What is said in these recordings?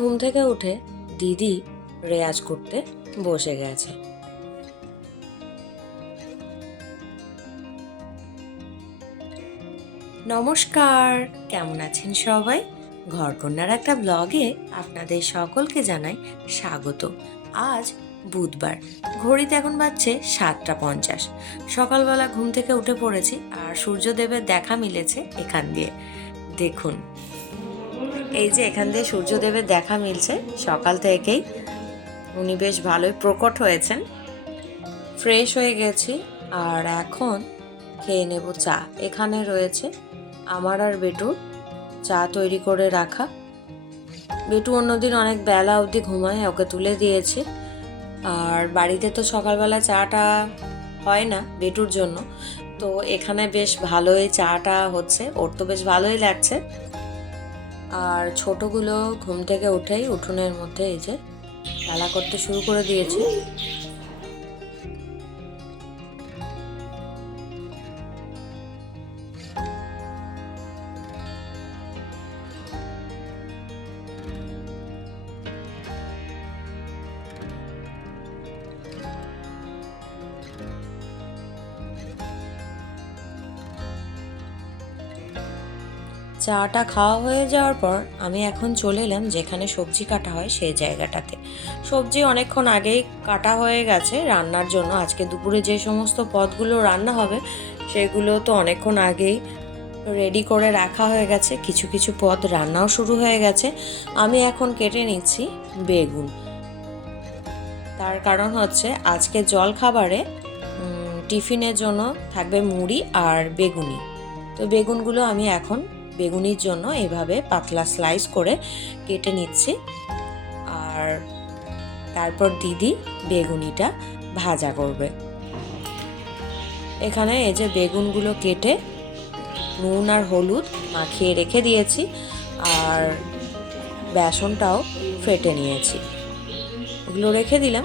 ঘুম থেকে উঠে দিদি রেয়াজ করতে বসে গেছে। নমস্কার, কেমন আছেন সবাই? ঘরকন্যার একটা ব্লগে আপনাদের সকলকে জানাই স্বাগত। আজ বুধবার, ঘড়িতে এখন বাজছে সাতটা পঞ্চাশ। সকালবেলা ঘুম থেকে উঠে পড়েছি আর সূর্যদেবের দেখা মিলেছে এখান দিয়ে। দেখুন এই যে এখান দিয়ে সূর্যদেবের দেখা মিলছে, সকাল থেকেই। উনি বেশ ভালোই প্রকট হয়েছেন। ফ্রেশ হয়ে গেছি, আর এখন খেয়ে নেব চা। এখানে রয়েছে আমার আর বেটুর চা তৈরি করে রাখা। বেটু অন্যদিন অনেক বেলা অবধি ঘুমায়, ওকে তুলে দিয়েছি। আর বাড়িতে তো সকালবেলা চাটা হয় না বেটুর জন্য। তো এখানে বেশ ভালোই চাটা হচ্ছে, ওর তো বেশ ভালোই লাগছে। আর ছোটগুলো ঘুম থেকে উঠেই উঠোনের মধ্যে এই যে খেলা করতে শুরু করে দিয়েছে। চাটা খাওয়া হয়ে যাওয়ার পর আমি এখন চলে এলাম যেখানে সবজি কাটা হয় সেই জায়গাটাতে। সবজি অনেকক্ষণ আগেই কাটা হয়ে গেছে রান্নার জন্য। আজকে দুপুরে যে সমস্ত পদগুলো রান্না হবে, সেগুলো তো অনেকক্ষণ আগেই রেডি করে রাখা হয়ে গেছে। কিছু কিছু পদ রান্নাও শুরু হয়ে গেছে। আমি এখন কেটে নিচ্ছি বেগুন। তার কারণ হচ্ছে আজকে জল খাবারে টিফিনের জন্য থাকবে মুড়ি আর বেগুনি। তো বেগুনগুলো আমি এখন বেগুনির জন্য এভাবে পাতলা স্লাইস করে কেটে নিচ্ছি। আর তারপর দিদি বেগুনিটা ভাজা করবে। এখানে এই যে বেগুনগুলো কেটে নুন আর হলুদ মাখিয়ে রেখে দিয়েছি আর বেসনটাও ফেটে নিয়েছি। এগুলো রেখে দিলাম।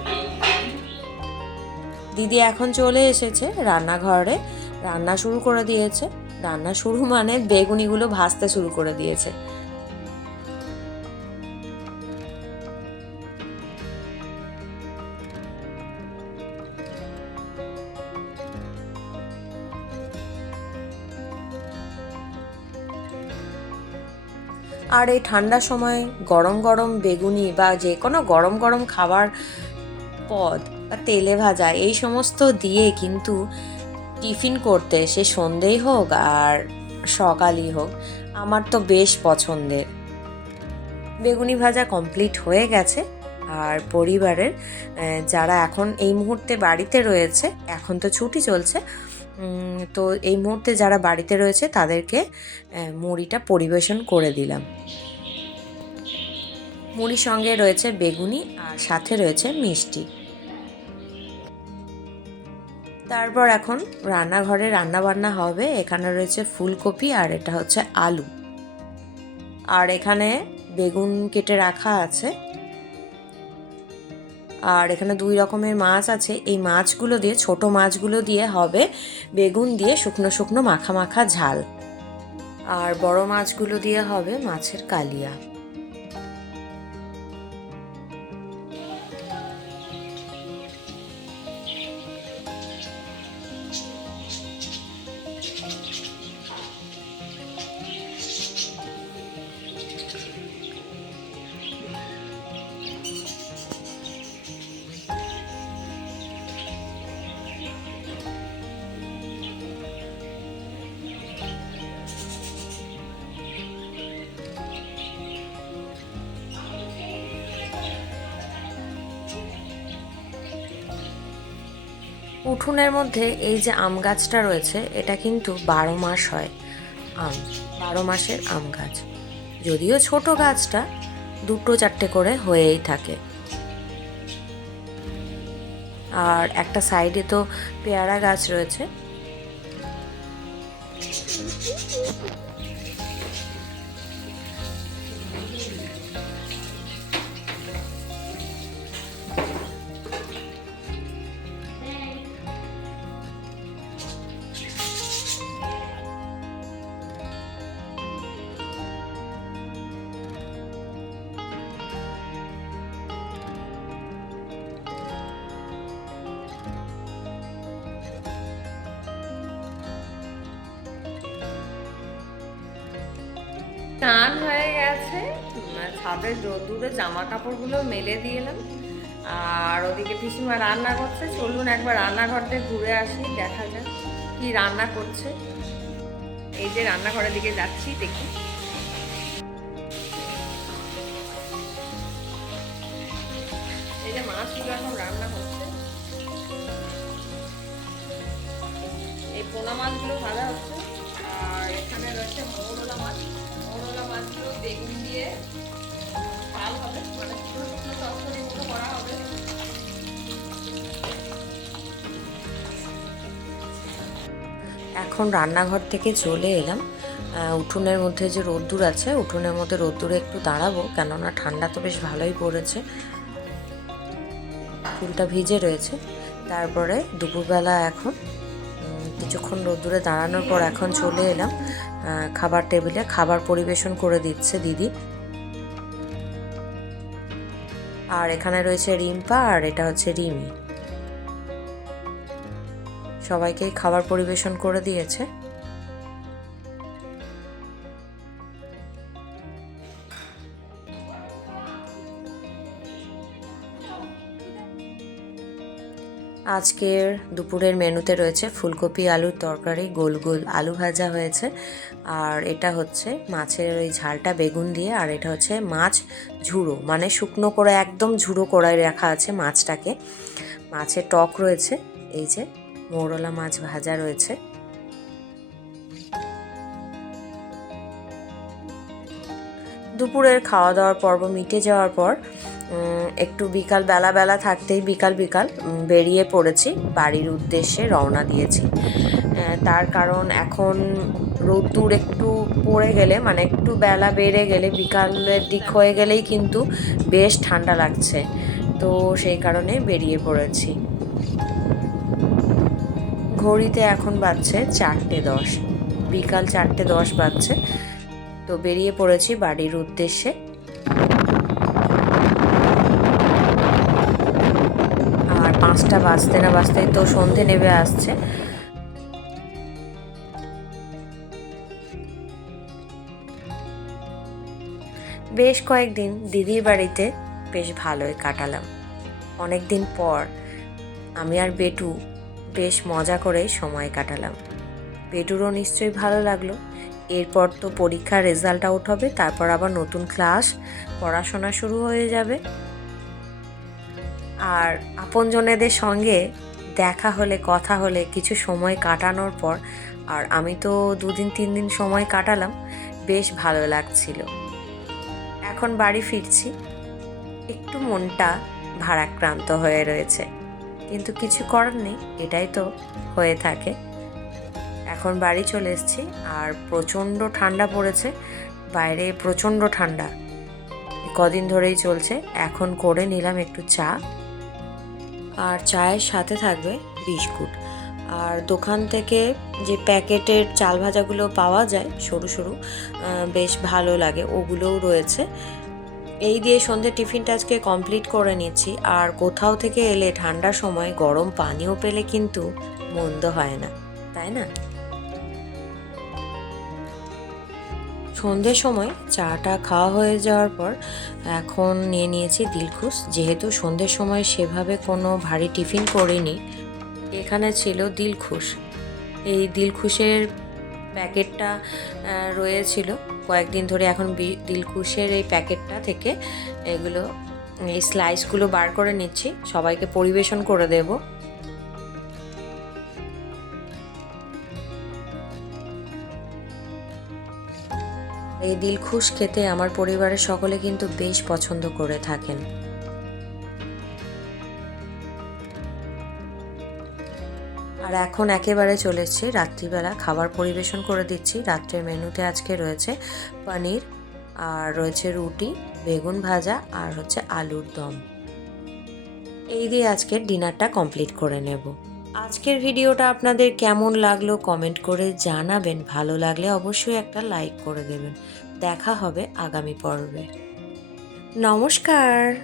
দিদি এখন চলে এসেছে রান্নাঘরে। রান্না শুরু করে দিয়েছে। রান্না শুরু মানে বেগুনিগুলো ভাজতে শুরু করে দিয়েছে। আর এই ঠান্ডার সময় গরম গরম বেগুনি বা যে কোনো গরম গরম খাবার, পদ বা তেলে ভাজা এই সমস্ত দিয়ে কিন্তু টিফিন করতে, সে সন্ধেই হোক আর সকালই হোক, আমার তো বেশ পছন্দের। বেগুনি ভাজা কমপ্লিট হয়ে গেছে আর পরিবারের যারা এখন এই মুহূর্তে বাড়িতে রয়েছে, এখন তো ছুটি চলছে তো এই মুহূর্তে যারা বাড়িতে রয়েছে, তাদেরকে মুড়িটা পরিবেশন করে দিলাম। মুড়ির সঙ্গে রয়েছে বেগুনি আর সাথে রয়েছে মিষ্টি। তারপর এখন রান্নাঘরে রান্না বান্না হবে। এখানে রয়েছে ফুলকপি আর এটা হচ্ছে আলু। আর এখানে বেগুন কেটে রাখা আছে। আর এখানে দুই রকমের মাছ আছে। এই মাছগুলো দিয়ে, ছোট মাছগুলো দিয়ে হবে বেগুন দিয়ে শুকনো শুকনো মাখা মাখা ঝাল। আর বড় মাছগুলো দিয়ে হবে মাছের কালিয়া। উঠোনের মধ্যে এই যে আম গাছটা রয়েছে, এটা কিন্তু বারো মাস হয়। আম, বারো মাসের আম গাছ। যদিও ছোট গাছটা দুটো চারটে করে হয়েই থাকে। আর একটা সাইডে তো পেয়ারা গাছ রয়েছে। স্নান হয়ে গেছে। ছাদের রোদ্দুরে জামা কাপড়গুলো মেলে দিয়ে এলাম। আর ওদিকে পিসিমা রান্না করছে। চলুন একবার রান্নাঘর থেকে ঘুরে আসি, দেখা যাক কি রান্না করছে। এই যে রান্নাঘরের দিকে যাচ্ছি, দেখি। এই যে মাছগুলো এখন রান্না হচ্ছে। এই পোনা মাছগুলো ভাজা হচ্ছে। আর এখানে রয়েছে মৌরলা মাছ। মানে এখন রান্নাঘর থেকে চলে এলাম। উঠোনের মধ্যে যে রোদ্দুর আছে, উঠোনের মধ্যে রোদ্দুরে একটু দাঁড়াবো, কেননা ঠান্ডা তো বেশ ভালোই পড়েছে। ফুলটা ভিজে রয়েছে। তারপরে দুপুরবেলা এখন কিছুক্ষণ রোদ্দুরে দাঁড়ানোর পর এখন চলে এলাম। খাবার টেবিলে খাবার পরিবেশন করে দিচ্ছে দিদি। আর এখানে রয়েছে রিম্পা আর এটা হচ্ছে রিমি। সবাইকেই খাবার পরিবেশন করে দিয়েছে। আজকের দুপুরের মেনুতে রয়েছে ফুলকপি, আলুর তরকারি, গোল গোল আলু ভাজা হয়েছে। আর এটা হচ্ছে মাছের ওই ঝালটা বেগুন দিয়ে, আর এটা হচ্ছে মাছ ঝুড়ো। মানে শুকনো করে, একদম ঝুড়ো করায় রাখা আছে মাছটাকে। মাছের টক রয়েছে, এই যে মৌরলা মাছ ভাজা রয়েছে। দুপুরের খাওয়া দাওয়ার পর্ব মিটে যাওয়ার পর একটু বিকাল বেলা বেলা থাকতেই বিকাল বিকাল বেরিয়ে পড়েছি। বাড়ির উদ্দেশ্যে রওনা দিয়েছি। তার কারণ এখন রোদ্দুর একটু পড়ে গেলে মানে একটু বেলা বেড়ে গেলে, বিকালের দিক হয়ে গেলেই কিন্তু বেশ ঠান্ডা লাগছে। তো সেই কারণে বেরিয়ে পড়েছি। ঘড়িতে এখন বাজছে চারটে দশ। বিকাল চারটে দশ বাজছে। তো বেরিয়ে পড়েছি বাড়ির উদ্দেশ্যে আর পাঁচটা বাজতে না বাজতেই তো সন্ধে নেমে আসছে। বেশ কয়েকদিন দিদির বাড়িতে বেশ ভালোই কাটালাম। অনেক দিন পর আমি আর বেটু বেশ মজা করে সময় কাটালাম। বেটুরও নিশ্চয়ই ভালো লাগল। এরপর তো পরীক্ষার রেজাল্ট আউট হবে, তারপর আবার নতুন ক্লাস, পড়াশোনা শুরু হয়ে যাবে। আর আপনজনেদের সঙ্গে দেখা হলে, কথা হলে কিছু সময় কাটানোর পর, আর আমি তো দুদিন তিন দিন সময় কাটালাম, বেশ ভালো লাগছিল। এখন বাড়ি ফিরছি, একটু মনটা ভারাক্রান্ত হয়ে রয়েছে। কিন্তু কিছু করার নেই, এটাই তো হয়ে থাকে। এখন বাড়ি চলে এসেছি, আর প্রচণ্ড ঠান্ডা পড়েছে, বাইরে প্রচণ্ড ঠান্ডা। কদিন ধরেই চলছে, এখন করে নিলাম একটু চা। আর চায়ের সাথে থাকবে বিস্কুট। আর দোকান থেকে যে প্যাকেটের চাল ভাজাগুলো পাওয়া যায় সরু সরু বেশ ভালো লাগে, ওগুলোও রয়েছে। এই দিয়ে সন্ধে টিফিনটা আজকে কমপ্লিট করে নিচ্ছি। আর কোথাও থেকে এলে ঠান্ডার সময় গরম পানীয় পেলে কিন্তু মন্দ হয় না, তাই না? সন্ধ্যের সময় চাটা খাওয়া হয়ে যাওয়ার পর এখন নিয়ে নিয়েছি দিলখুশ যেহেতু সন্ধ্যের সময় সেভাবে কোনো ভারী টিফিন করিনি, এখানে ছিল দিলখুশ এই দিলখুশের প্যাকেটটা রয়েছিল। কয়েকদিন ধরে এখন দিলখুশের এই প্যাকেটটা থেকে এগুলো, এই স্লাইসগুলো বার করে নিচ্ছি। সবাইকে পরিবেশন করে দেবো। এই দিলখুশ খেতে আমার পরিবারের সকলে কিন্তু বেশ পছন্দ করে থাকেন। আর এখন একেবারে চলে এসেছি রাত্রিবেলা, খাবার পরিবেশন করে দিচ্ছি। রাত্রের মেনুতে আজকে রয়েছে পনির, আর রয়েছে রুটি, বেগুন ভাজা, আর হচ্ছে আলুর দম। এই দিয়ে আজকের ডিনারটা কমপ্লিট করে নেব। আজকের ভিডিওটা আপনাদের কেমন লাগল কমেন্ট করে জানাবেন। ভালো লাগলে অবশ্যই একটা লাইক করে দেবেন। দেখা হবে আগামী পর্বে। নমস্কার।